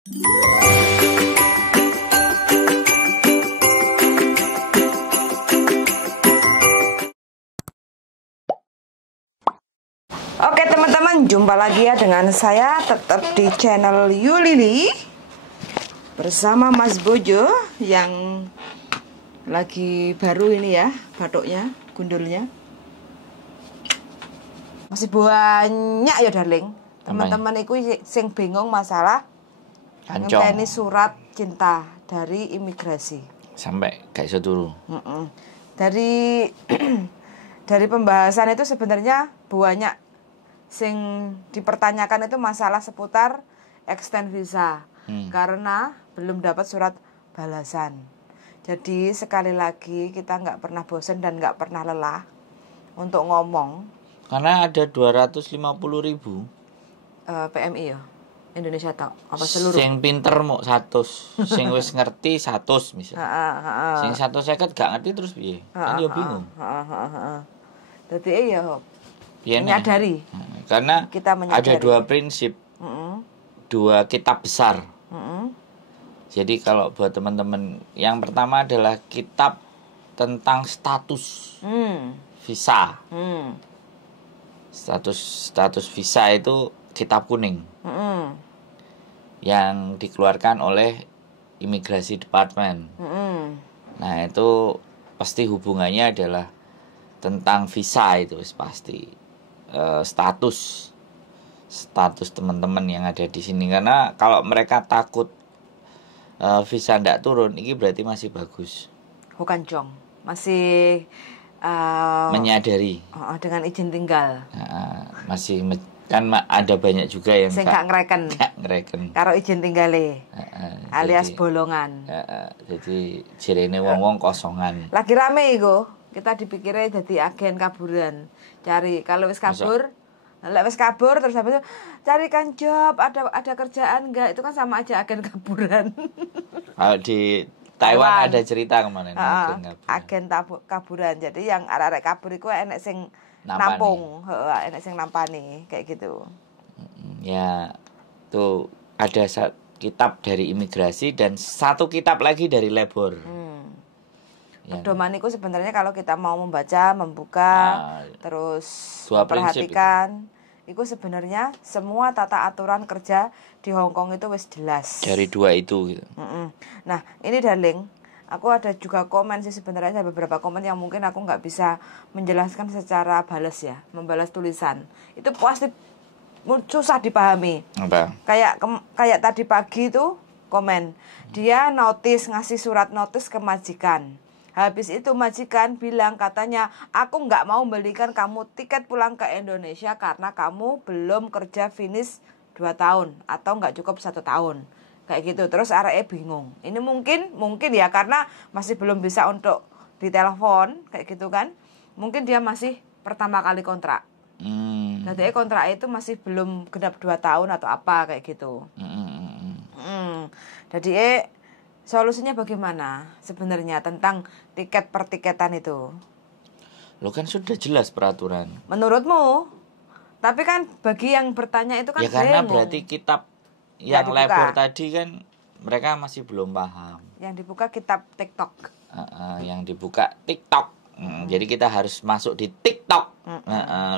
Oke teman-teman, jumpa lagi ya dengan saya tetap di channel Yulili bersama Mas Bojo yang lagi baru ini ya, batuknya, gundulnya masih banyak ya darling. Teman-teman iku sing bingung masalah ngenteni surat cinta dari imigrasi sampai gak iso turu. Dari dari pembahasan itu sebenarnya banyak sing dipertanyakan itu masalah seputar extend visa karena belum dapat surat balasan. Jadi sekali lagi kita nggak pernah bosan dan nggak pernah lelah untuk ngomong. Karena ada 250.000 PMI ya Indonesia tau apa seluruh. Sing pinter mau 100, sing wis ngerti 100 misalnya. Sing 150 gak ngerti terus piye? Kan yo bingung. Dadi ya menyadari. Karena kita ada dua prinsip, dua kitab besar. Jadi kalau buat teman-teman, yang pertama adalah kitab tentang status visa. Status visa itu kitab kuning yang dikeluarkan oleh Imigrasi Department. Nah itu pasti hubungannya adalah tentang visa itu pasti. Status teman-teman yang ada di sini, karena kalau mereka takut visa ndak turun, ini berarti masih bagus. Bukan Jong, masih menyadari dengan izin tinggal. Masih kan ada banyak juga yang gak ngereken karo izin tinggale, alias jadi, bolongan. Jadi jirene wong-wong kosongan. Lagi rame iku, kita dipikirnya jadi agen kaburan. Cari kalau wis kabur, lek wis kabur terus habis itu carikan job, ada kerjaan enggak, itu kan sama aja agen kaburan. Kalau di Taiwan ada cerita kemarin agen kaburan. Jadi yang arek-arek kabur iku enek sing nampung, enek sing nampani kayak gitu. Ya, tuh ada kitab dari imigrasi dan satu kitab lagi dari labor. Pedoman itu sebenarnya kalau kita mau membaca, membuka, terus memperhatikan, itu sebenarnya semua tata aturan kerja di Hong Kong itu wis jelas. Dari dua itu gitu. Nah, ini darling, aku ada juga komen sih sebenarnya, ada beberapa komen yang mungkin aku nggak bisa menjelaskan secara balas ya, membalas tulisan. Itu pasti susah dipahami. Apa? Kayak tadi pagi itu komen, dia ngasih surat notis ke majikan. Habis itu majikan bilang katanya, aku nggak mau belikan kamu tiket pulang ke Indonesia karena kamu belum kerja finish 2 tahun atau nggak cukup 1 tahun. Kayak gitu. Terus arahnya bingung. Ini mungkin ya karena masih belum bisa untuk ditelepon kayak gitu kan. Mungkin dia masih pertama kali kontrak. Jadi kontrak itu masih belum genap 2 tahun atau apa kayak gitu. Jadi solusinya bagaimana sebenarnya tentang tiket pertiketan itu? Lo kan sudah jelas peraturan. Menurutmu? Tapi kan bagi yang bertanya itu kan ya karena berarti kitab yang labor tadi kan mereka masih belum paham. Yang dibuka kitab TikTok. Yang dibuka TikTok. Jadi kita harus masuk di TikTok.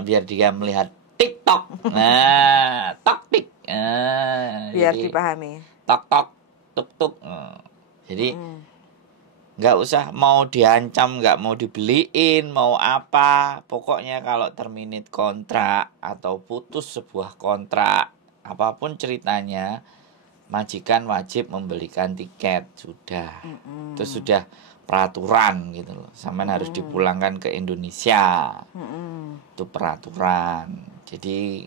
Biar dia melihat TikTok. Nah, tok-tik. Biar dipahami. Tok-tok, tuk-tuk. Jadi nggak usah mau diancam, nggak mau dibeliin, mau apa. Pokoknya kalau terminate kontrak atau putus sebuah kontrak, apapun ceritanya, majikan wajib membelikan tiket. Sudah. Itu sudah peraturan gitu loh. Sampean harus dipulangkan ke Indonesia. Itu peraturan. Jadi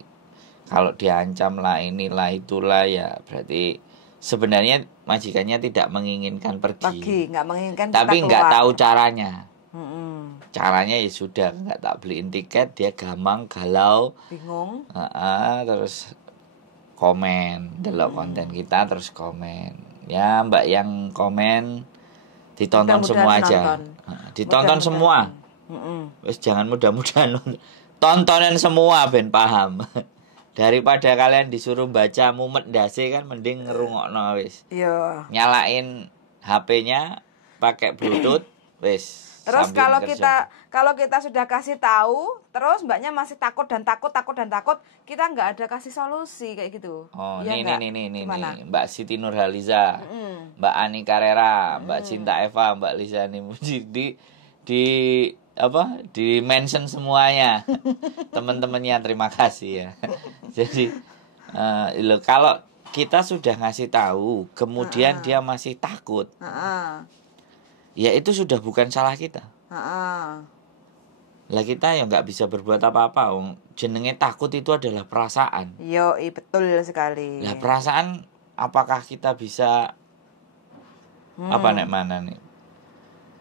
kalau diancam lah inilah itulah ya berarti sebenarnya majikannya tidak menginginkan pergi, nggak menginginkan, tapi nggak tahu caranya. Caranya ya sudah nggak tak beliin tiket, dia gampang galau, bingung. Terus komen, delok konten kita terus komen. Ya Mbak yang komen ditonton semua aja, ditonton semua. Wes jangan mudah-mudahan tontonan semua ben paham. Daripada kalian disuruh baca mumet ndase kan mending ngerungokno wis. Iya. Nyalain HP-nya pakai Bluetooth wis. Terus sambil kerja. kalau kita sudah kasih tahu, terus mbaknya masih takut, kita nggak ada kasih solusi kayak gitu. Oh, Iya nih, Gimana? Mbak Siti Nurhaliza, Mbak Ani Carrera, Mbak Cinta Eva, Mbak Lisa Nimuji di apa? Di mention semuanya. Teman-temannya terima kasih ya. Jadi lo kalau kita sudah ngasih tahu, kemudian dia masih takut. Ya itu sudah bukan salah kita. Lah kita ya nggak bisa berbuat apa-apa. Jenenge takut itu adalah perasaan. Yo, betul sekali. Lah perasaan apakah kita bisa apa nek mana nih?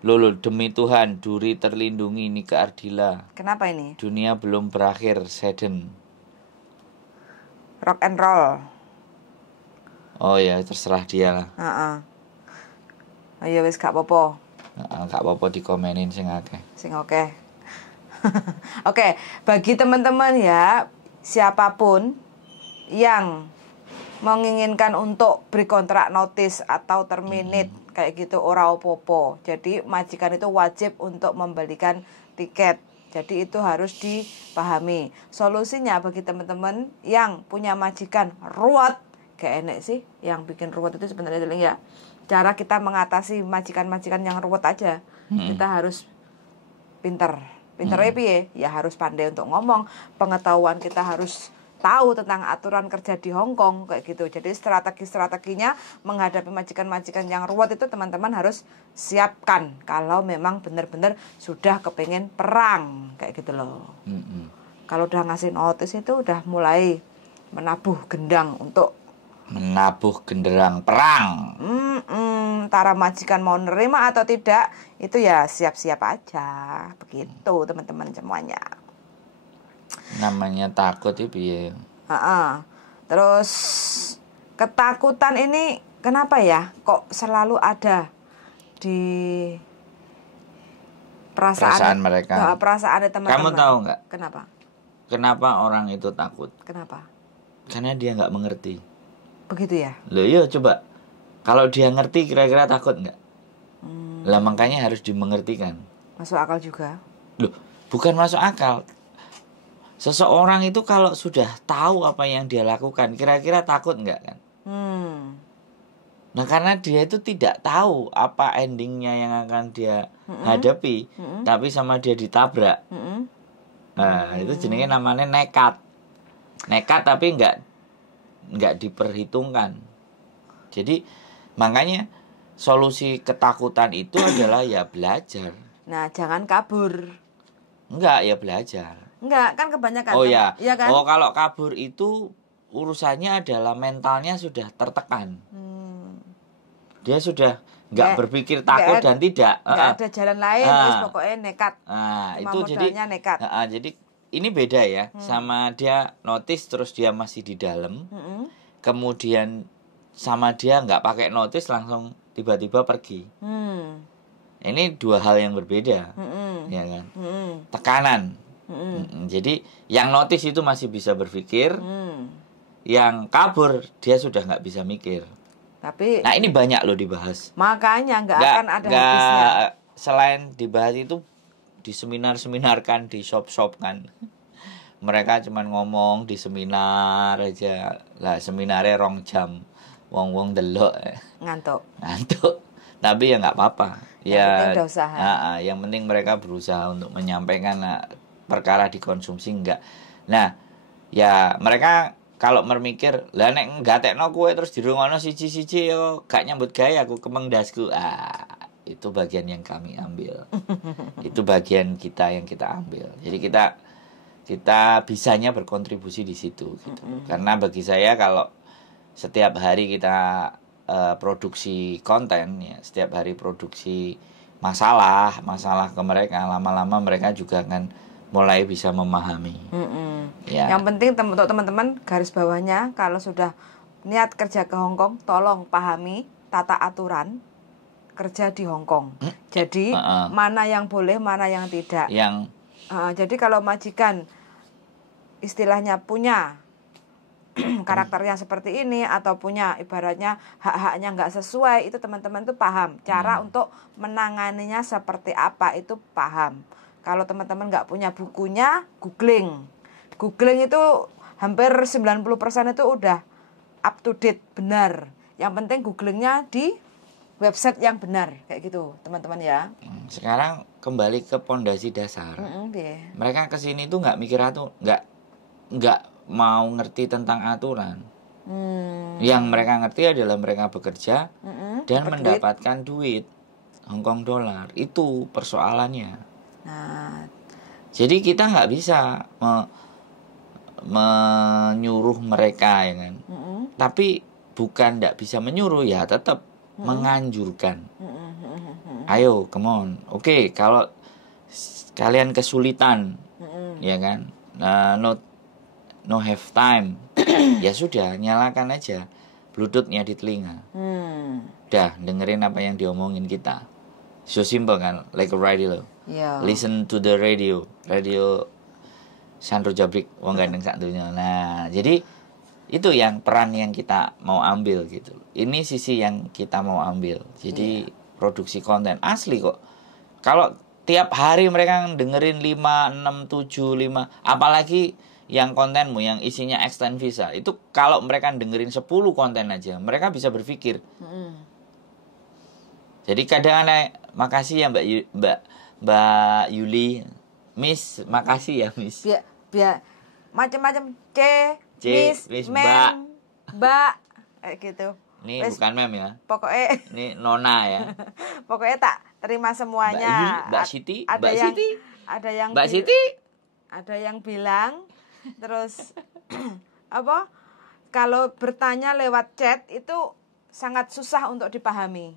Lolo demi Tuhan, duri terlindungi Nika Ardila. Kenapa ini? Dunia belum berakhir, Seden. Rock and roll. Oh ya, terserah dia lah. Ayo wis gak apa-apa. Gak apa-apa dikomenin sing akeh. Sing oke. Oke, bagi teman-teman ya, siapapun yang menginginkan untuk beri kontrak notice atau terminate kayak gitu ora opo-opo. Jadi majikan itu wajib untuk membelikan tiket. Jadi itu harus dipahami. Solusinya bagi teman-teman yang punya majikan ruwet, kayak enek sih yang bikin ruwet itu sebenarnya ya. Cara kita mengatasi majikan-majikan yang ruwet aja. Kita harus pinter piye? Ya harus pandai untuk ngomong. Pengetahuan kita harus tahu tentang aturan kerja di Hong Kong kayak gitu. Jadi strategi-strateginya menghadapi majikan-majikan yang ruwet itu teman-teman harus siapkan kalau memang benar-benar sudah kepengen perang kayak gitu loh. Kalau udah ngasih notice itu udah mulai menabuh gendang untuk menabuh genderang perang. Antara majikan mau nerima atau tidak itu ya siap-siap aja begitu teman-teman semuanya. Namanya takut itu ya. Terus ketakutan ini kenapa ya kok selalu ada di perasaan mereka. Perasaan teman-teman. Kamu tahu nggak? Kenapa? Kenapa orang itu takut? Kenapa? Karena dia nggak mengerti. Begitu ya? Loh iya coba. Kalau dia ngerti kira-kira takut nggak? Lah makanya harus dimengertikan. Masuk akal juga. Loh, bukan masuk akal. Seseorang itu kalau sudah tahu apa yang dia lakukan, kira-kira takut nggak kan? Nah karena dia itu tidak tahu apa endingnya yang akan dia hadapi, tapi sama dia ditabrak. Nah itu jenenge namanya nekat. Nekat tapi nggak diperhitungkan. Jadi makanya solusi ketakutan itu adalah ya belajar. Nah jangan kabur. Enggak ya belajar. Enggak, kan kebanyakan. Oh ya. Iya kan? Oh kalau kabur itu urusannya adalah mentalnya sudah tertekan. Dia sudah nggak berpikir takut dan tidak. Nggak ada jalan lain, terus pokoknya nekat. Itu jadi nekat. Jadi ini beda ya, sama dia notice terus dia masih di dalam. Kemudian sama dia nggak pakai notice langsung tiba-tiba pergi. Ini dua hal yang berbeda, ya kan? Tekanan. Jadi yang notice itu masih bisa berpikir, yang kabur dia sudah nggak bisa mikir. Tapi, nah ini banyak loh dibahas. Makanya nggak akan ada habisnya. Selain dibahas itu diseminar-seminarkan, di shop-shop kan. Mereka cuma ngomong di seminar aja. Lah seminarnya 2 jam. Wong-wong delok. Ngantuk. Tapi ya nggak apa-apa. Ya, yang penting usaha. Yang penting mereka berusaha untuk menyampaikan perkara dikonsumsi enggak. Nah, ya mereka kalau berpikir, lah nek gatekno kowe terus dirungono siji-siji yo gak nyambut gawe aku kemeng dasku. Itu bagian yang kami ambil. Itu bagian kita yang kita ambil. Jadi kita bisanya berkontribusi di situ gitu. Karena bagi saya kalau setiap hari kita produksi konten ya, setiap hari produksi masalah ke mereka, lama-lama mereka juga akan mulai bisa memahami. Ya. Yang penting untuk teman-teman garis bawahnya kalau sudah niat kerja ke Hong Kong, tolong pahami tata aturan kerja di Hong Kong. Jadi mana yang boleh, mana yang tidak. Yang jadi kalau majikan istilahnya punya karakternya seperti ini atau punya ibaratnya hak-haknya nggak sesuai, itu teman-teman tuh paham cara untuk menanganinya seperti apa, itu paham. Kalau teman-teman nggak punya bukunya, googling itu hampir 90% itu udah up to date, benar. Yang penting googlingnya di website yang benar, kayak gitu teman-teman ya. Sekarang kembali ke pondasi dasar. Iya. Mereka kesini tuh nggak mikir nggak mau ngerti tentang aturan. Yang mereka ngerti adalah mereka bekerja dan Dapat mendapatkan duit Hongkong dolar. Itu persoalannya. Nah, Jadi kita nggak bisa menyuruh mereka, ya kan. Tapi bukan nggak bisa menyuruh, ya tetap menganjurkan. Ayo, come on. Oke, kalau kalian kesulitan, ya kan, no have time, ya sudah, nyalakan aja bluetoothnya di telinga. Dah, dengerin apa yang diomongin kita. So simple kan, like a radio. iya. Listen to the radio Sandro Jabrik wong gandeng satunya. Nah, jadi itu yang peran yang kita mau ambil gitu. Ini sisi yang kita mau ambil. Jadi produksi konten asli kok. Kalau tiap hari mereka dengerin 5, 6, 7, 5, apalagi yang kontenmu yang isinya extend visa, itu kalau mereka dengerin 10 konten aja, mereka bisa berpikir. Jadi kadang aneh, makasih ya Mbak Yuli, Miss, makasih ya Miss. Biar macam-macam Miss, Mbak, kayak gitu. Ini Wes, bukan mem ya. Pokoknya Ini Nona ya. pokoknya tak terima semuanya. Mbak Siti, Ada Mbak yang Siti. ada yang Mbak Siti. ada yang bilang terus apa? Kalau bertanya lewat chat itu sangat susah untuk dipahami.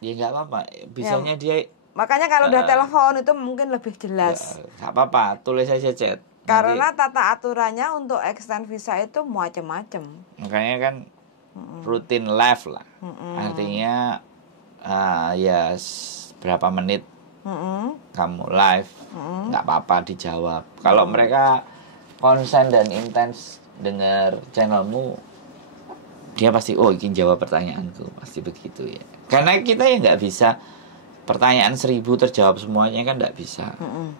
Ya nggak apa-apa. Bisanya dia Makanya kalau udah telepon itu mungkin lebih jelas. nggak apa-apa, tulis aja chat. Karena tata aturannya untuk extend visa itu macam-macam. Makanya kan rutin live lah. Artinya ya berapa menit kamu live, nggak apa-apa dijawab. Kalau mereka konsen dan intens dengar channelmu, dia pasti ingin jawab pertanyaanku, pasti begitu ya. Karena kita ya nggak bisa pertanyaan 1000 terjawab semuanya, kan nggak bisa.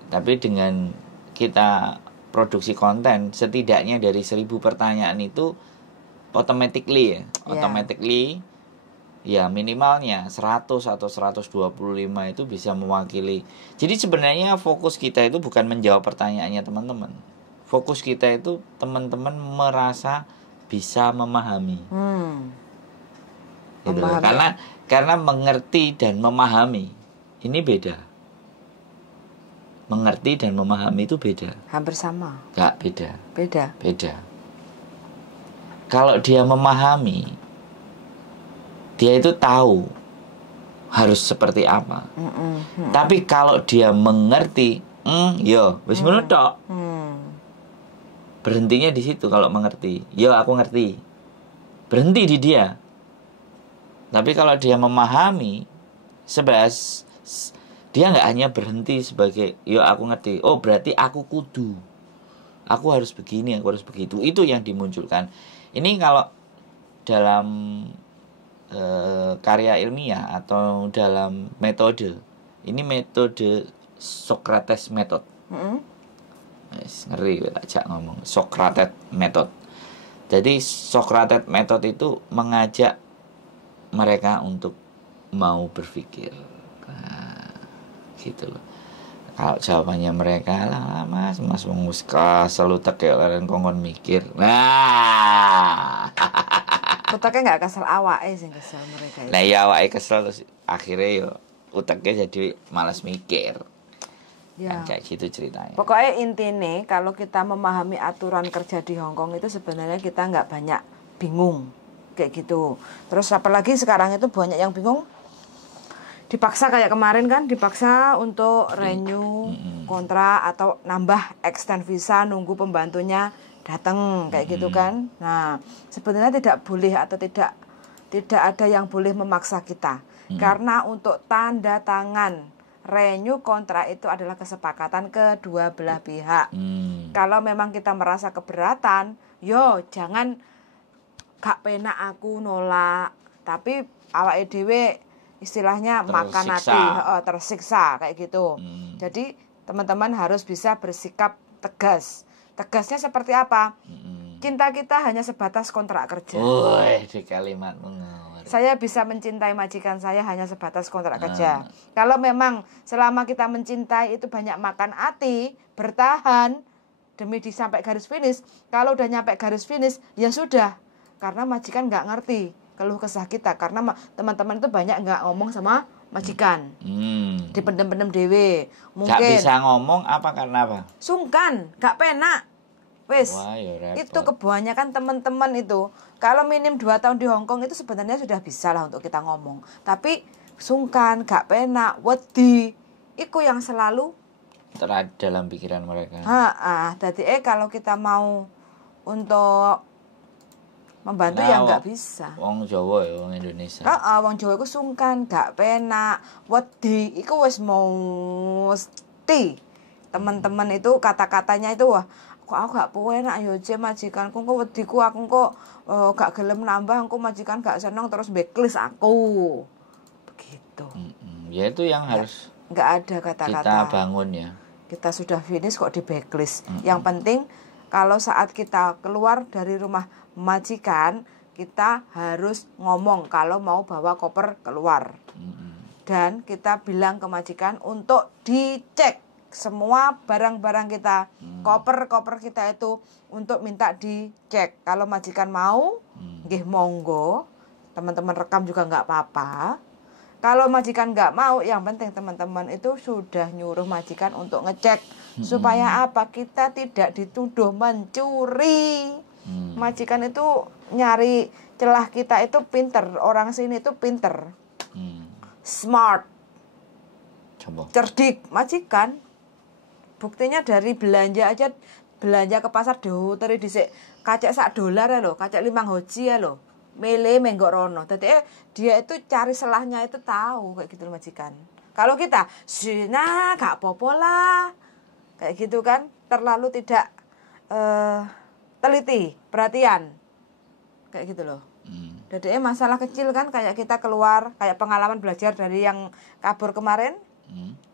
Tapi dengan kita produksi konten, setidaknya dari 1000 pertanyaan itu automatically ya minimalnya 100 atau 125 itu bisa mewakili. Jadi sebenarnya fokus kita itu bukan menjawab pertanyaannya teman-teman. Fokus kita itu teman-teman merasa bisa memahami. Gitu. Karena mengerti dan memahami ini beda. Mengerti dan memahami itu beda. Hampir sama. Enggak, beda. Beda. Kalau dia memahami, dia itu tahu harus seperti apa. Tapi kalau dia mengerti, wis ngono tok. Berhentinya di situ kalau mengerti. Aku ngerti. Berhenti di dia. Tapi kalau dia memahami, dia nggak hanya berhenti sebagai aku ngerti. Oh, berarti aku kudu. Aku harus begini, aku harus begitu. Itu yang dimunculkan. Ini kalau dalam karya ilmiah atau dalam metode. Ini metode Socrates method. Ngeri tak jak ngomong Socrates method. Jadi Socrates method itu mengajak mereka untuk mau berpikir. Nah, gitu loh. Kalau jawabannya mereka lah mas wong selalu tekek leren kongkon mikir. Nah. Uteknya nggak kesel awake sing kesel mereka itu. Nah ya awake kesel terus akhirnya yo uteknya jadi malas mikir. Ya. Kan kayak gitu ceritanya. Pokoknya intinya kalau kita memahami aturan kerja di Hong Kong itu sebenarnya kita nggak banyak bingung kayak gitu. Terus apalagi sekarang itu banyak yang bingung, dipaksa kayak kemarin kan, dipaksa untuk renew kontrak atau nambah extend visa, nunggu pembantunya datang kayak gitu kan. Nah sebenarnya tidak boleh atau tidak ada yang boleh memaksa kita, karena untuk tanda tangan renew kontrak itu adalah kesepakatan kedua belah pihak. Kalau memang kita merasa keberatan, yo jangan gak penak aku nolak, tapi awake dhewe istilahnya makan hati, tersiksa kayak gitu. Jadi teman-teman harus bisa bersikap tegas. Tegasnya seperti apa? Cinta kita hanya sebatas kontrak kerja. Di kalimat mengawur. Saya bisa mencintai majikan saya hanya sebatas kontrak kerja. Kalau memang selama kita mencintai itu banyak makan hati, bertahan demi sampai garis finish. Kalau udah nyampe garis finish, ya sudah. Karena majikan nggak ngerti keluh kesah kita. Karena teman-teman itu banyak nggak ngomong sama majikan. Dipendem-pendem dewe. Mungkin gak bisa ngomong apa karena apa? Sungkan, gak penak. Wis, itu kebanyakan teman-teman itu kalau minim 2 tahun di Hong Kong itu sebenarnya sudah bisa lah untuk kita ngomong. Tapi sungkan, gak penak, wedi, itu yang selalu terada dalam pikiran mereka. Jadi kalau kita mau untuk membantu ya nggak bisa. Wong Jawa ya, wong Indonesia. Wong Jawa itu sungkan, gak penak, wedi, itu wis mesti. Teman-teman itu kata-katanya itu wah, kok aku gak penak yo je majikanku kok wediku aku kok gak gelem nambah, aku majikan gak seneng terus backlist aku. Begitu. Ya itu yang harus nggak ada kata-kata kita bangun ya. Kita sudah finish kok di backlist. Yang penting kalau saat kita keluar dari rumah majikan, kita harus ngomong kalau mau bawa koper keluar. Dan kita bilang ke majikan untuk dicek semua barang-barang kita, koper-koper kita itu untuk minta dicek. Kalau majikan mau, nggih monggo, teman-teman rekam juga nggak apa-apa. Kalau majikan nggak mau, yang penting teman-teman itu sudah nyuruh majikan untuk ngecek. Supaya apa? Kita tidak dituduh mencuri. Majikan itu nyari celah kita itu pinter. Orang sini itu pinter. Smart. Cerdik. Majikan. Buktinya dari belanja aja, belanja ke pasar dihuteri dhisik kacek $1 ya lho, kacek 5 hoji ya lho. Mele menggok rono. Dadi dia itu cari selahnya itu tahu kayak gitu majikan. Kalau kita sina gak apa-apa lah. Kayak gitu kan, terlalu tidak teliti, perhatian. Kayak gitu loh. Jadi masalah kecil kan kayak kita keluar, kayak pengalaman belajar dari yang kabur kemarin.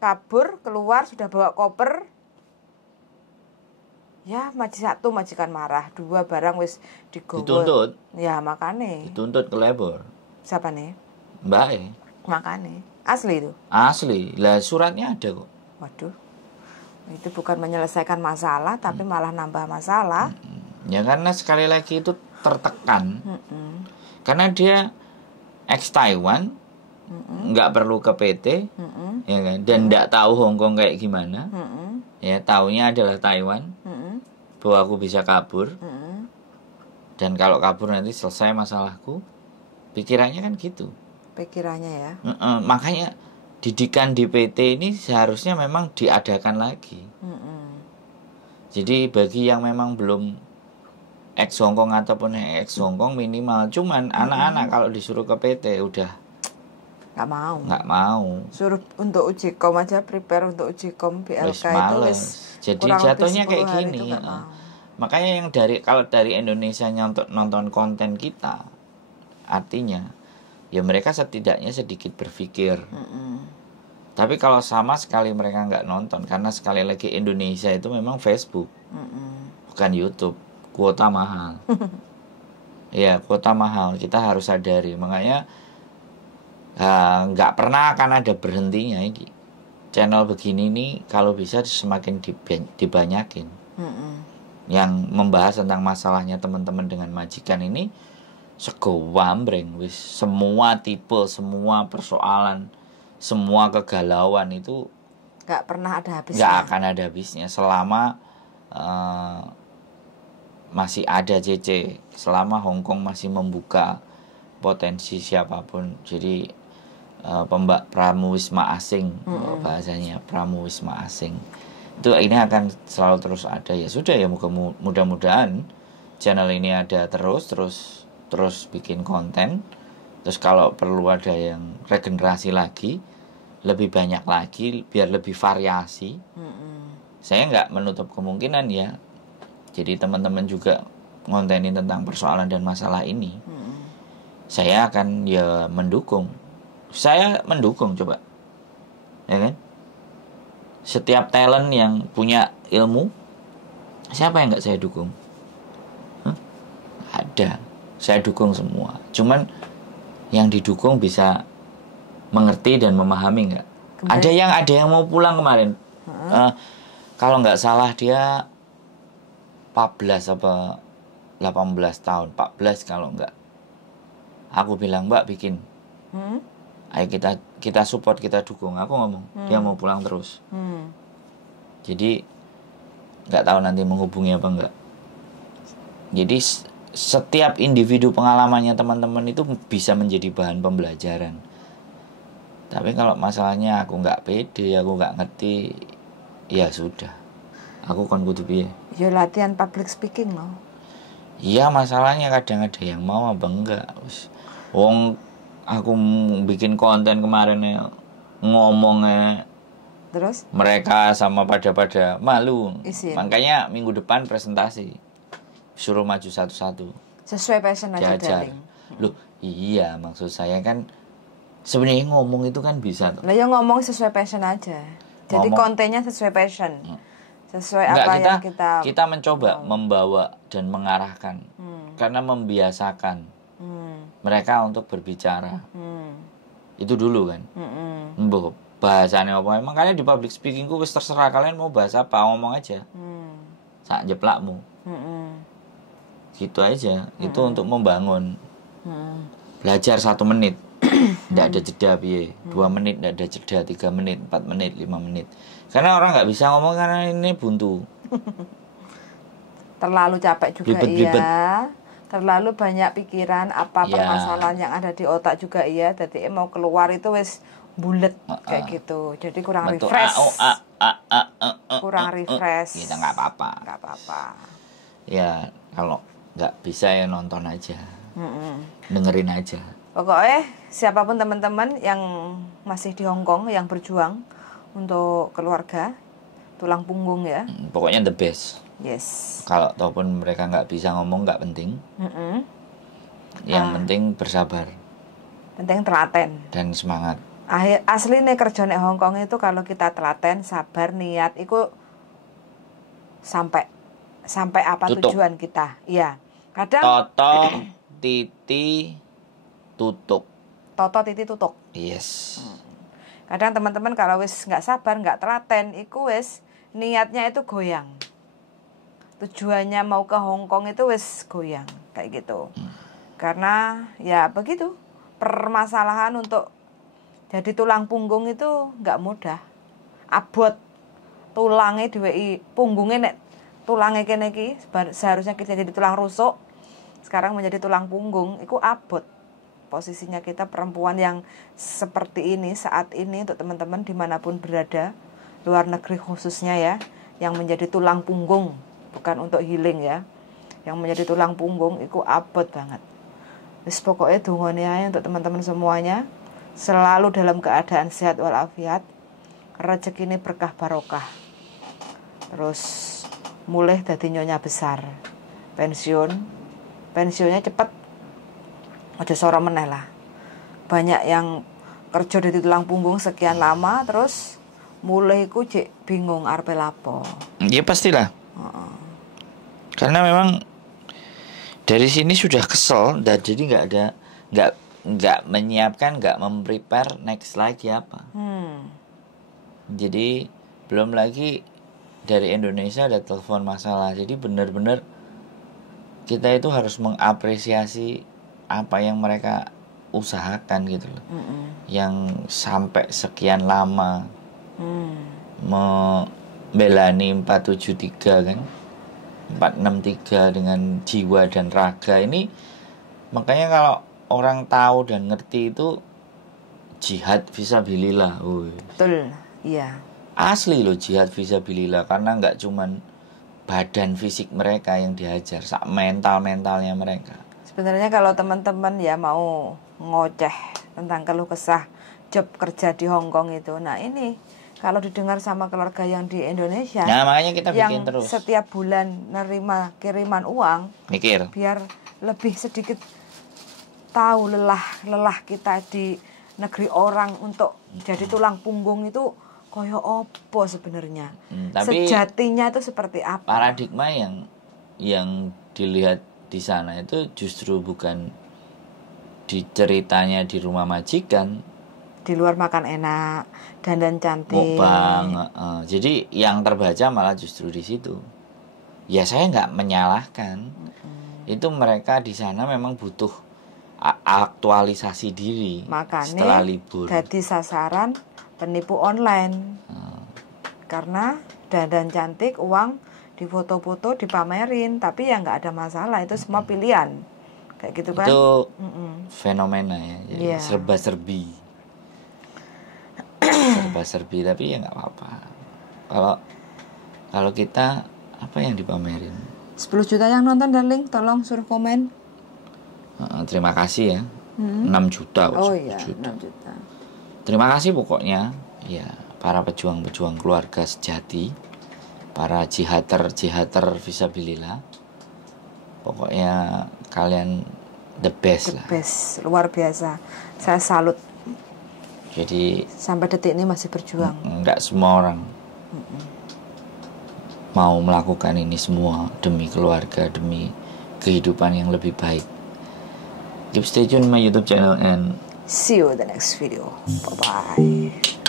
Kabur, keluar sudah bawa koper. Ya, satu majikan marah, 2 barang wis digowo. Dituntut. Ya, makane. Dituntut ke labor. Siapa nih? Mbak. Makane. Asli itu. Asli. Lah suratnya ada kok. Waduh. Itu bukan menyelesaikan masalah tapi malah nambah masalah. Ya karena sekali lagi itu tertekan. Karena dia ex Taiwan. Nggak perlu ke PT. Ya kan? Dan nggak tahu Hong Kong kayak gimana. Ya, taunya adalah Taiwan. Bahwa aku bisa kabur. Dan kalau kabur nanti selesai masalahku. Pikirannya kan gitu. Pikirannya ya. Makanya didikan di PT ini seharusnya memang diadakan lagi. Jadi bagi yang memang belum ex Hongkong ataupun ex Hongkong minimal. Cuman anak-anak kalau disuruh ke PT udah nggak mau. Suruh untuk uji kom aja, prepare untuk uji kom BLK itu wis. Jadi jatuhnya kayak gini. Makanya yang kalau dari Indonesia nonton konten kita, artinya ya mereka setidaknya sedikit berpikir. Tapi kalau sama sekali mereka nggak nonton, karena sekali lagi Indonesia itu memang Facebook, bukan YouTube. Kuota mahal. Ya, kuota mahal. Kita harus sadari. Makanya nggak pernah akan ada berhentinya ini. Channel begini nih kalau bisa semakin dibanyakin. Yang membahas tentang masalahnya teman-teman dengan majikan ini segowambreng wis, semua tipe, semua persoalan, semua kegalauan itu nggak pernah ada habisnya. Nggak akan ada habisnya selama masih ada CC, selama Hong Kong masih membuka potensi siapapun. Jadi pramuwisma asing, bahasanya pramuwisma asing itu ini akan selalu terus ada. Ya sudah ya, mudah-mudahan channel ini ada terus bikin konten. Terus kalau perlu ada yang regenerasi lagi, lebih banyak lagi biar lebih variasi. Saya nggak menutup kemungkinan ya. Jadi teman-teman juga ngontenin tentang persoalan dan masalah ini, saya akan ya mendukung. Saya mendukung coba, ya kan? Setiap talent yang punya ilmu, siapa yang nggak saya dukung? Ada, saya dukung semua. Cuman yang didukung bisa mengerti dan memahami nggak? Ada yang mau pulang kemarin. Kalau nggak salah dia 14 apa 18 tahun, 14 kalau nggak. Aku bilang, Mbak bikin. Ayo kita support, kita dukung. Aku ngomong, dia mau pulang terus. Jadi nggak tahu nanti menghubungi apa enggak. Jadi setiap individu pengalamannya teman-teman itu bisa menjadi bahan pembelajaran. Tapi kalau masalahnya aku nggak pede, aku nggak ngerti, ya sudah. Aku kan kudu piye? Ya latihan public speaking loh. Iya, masalahnya kadang ada yang mau apa enggak. Wong aku bikin konten kemarin ya, ngomongnya terus mereka sama pada malu. Isin. Makanya minggu depan presentasi suruh maju satu-satu sesuai passion aja, jajar. darling. Loh iya, maksud saya kan sebenarnya ngomong itu kan bisa tuh. Lah ya ngomong sesuai passion aja. Jadi kontennya sesuai passion. Sesuai enggak, apa yang kita mencoba membawa dan mengarahkan. Karena membiasakan mereka untuk berbicara. Itu dulu kan. Mbok bahasanya apa? Makanya di public speaking ku wis terserah kalian mau bahasa apa, ngomong aja. Sak jeplakmu. Gitu aja. Itu untuk membangun. Belajar 1 menit. Tidak ada jeda piye. 2 menit tidak ada jeda, 3 menit, 4 menit, 5 menit. Karena orang nggak bisa ngomong karena ini buntu. Terlalu capek juga Blibet. iya. Terlalu banyak pikiran apa permasalahan yang ada di otak juga iya. Jadi mau keluar itu wis bulet kayak gitu. Jadi kurang refresh. Kurang refresh. Kita nggak apa-apa. Nggak apa-apa. Ya kalau nggak bisa ya nonton aja. Dengerin aja. Pokoknya siapapun teman-teman yang masih di Hong Kong yang berjuang untuk keluarga, tulang punggung ya. Pokoknya the best. Yes. Kalau ataupun mereka nggak bisa ngomong nggak penting. Yang penting bersabar. Penting telaten. Dan semangat. Asli nih kerja nih Hong Kong itu kalau kita telaten, sabar, niat, itu sampai apa tutup. Tujuan kita. Iya. Kadang Toto titi tutup. Toto titi tutup. Yes. Kadang teman-teman kalau wis nggak sabar, nggak telaten, iku wis niatnya itu goyang. Tujuannya mau ke Hong Kong itu wis goyang kayak gitu. Karena ya begitu, permasalahan untuk jadi tulang punggung itu nggak mudah. Abot tulangnya diweki punggungnya nek tulangnya kene iki seharusnya kita jadi tulang rusuk, sekarang menjadi tulang punggung, itu abot. Posisinya kita perempuan yang seperti ini saat ini untuk teman-teman dimanapun berada, luar negeri khususnya ya, yang menjadi tulang punggung, bukan untuk healing ya, yang menjadi tulang punggung itu abot banget. Wis pokoknya dungone ae untuk teman-teman semuanya selalu dalam keadaan sehat walafiat, rezeki ini berkah barokah, terus mulai dadi nyonya besar, pensiunnya cepet, aja soro meneh lah. Banyak yang kerja di tulang punggung sekian lama terus mulai ku cek bingung arep lapo. Ya pastilah. Karena memang dari sini sudah kesel dan jadi nggak menyiapkan, nggak memprepare next lagi apa. Jadi belum lagi dari Indonesia ada telepon masalah. Jadi benar-benar kita itu harus mengapresiasi apa yang mereka usahakan gitu loh. Yang sampai sekian lama membelani 473 kan, 463 dengan jiwa dan raga ini. Makanya kalau orang tahu dan ngerti itu jihad fisabilillah. Betul, iya. Asli loh jihad fisabilillah, karena nggak cuman badan fisik mereka yang dihajar, sak mentalnya mereka. Sebenarnya kalau teman-teman ya mau ngoceh tentang keluh kesah job kerja di Hong Kong itu, nah ini kalau didengar sama keluarga yang di Indonesia, Nah, makanya kita yang bikin terus. setiap bulan nerima kiriman uang, Mikir. biar lebih sedikit tahu lelah kita di negeri orang untuk jadi tulang punggung itu koyo opo sebenarnya. Tapi Sejatinya itu seperti apa? paradigma yang dilihat di sana itu justru bukan di ceritanya di rumah majikan, Di luar makan enak, dandan cantik. mukbang. Jadi yang terbaca malah justru di situ. Ya saya nggak menyalahkan. Itu mereka di sana memang butuh aktualisasi diri setelah Makanya libur. jadi sasaran penipu online. Karena dandan cantik, uang difoto-foto, dipamerin, tapi ya nggak ada masalah, itu semua pilihan. Kayak gitu kan? Itu fenomena ya. Jadi Iya. serba-serbi tapi ya nggak apa-apa. Kalau kita apa yang dipamerin? 10 juta yang nonton, darling, tolong suruh komen. Terima kasih ya. 6 juta. Oh 10 iya, juta. 6 juta. Terima kasih pokoknya ya para pejuang-pejuang keluarga sejati, para jihater fisabilillah. Pokoknya kalian the best lah. Best, luar biasa. Saya salut. Jadi Sampai detik ini masih berjuang. enggak semua orang mau melakukan ini semua demi keluarga, demi kehidupan yang lebih baik. Keep stay tune my YouTube channel and See you in the next video. Bye-bye.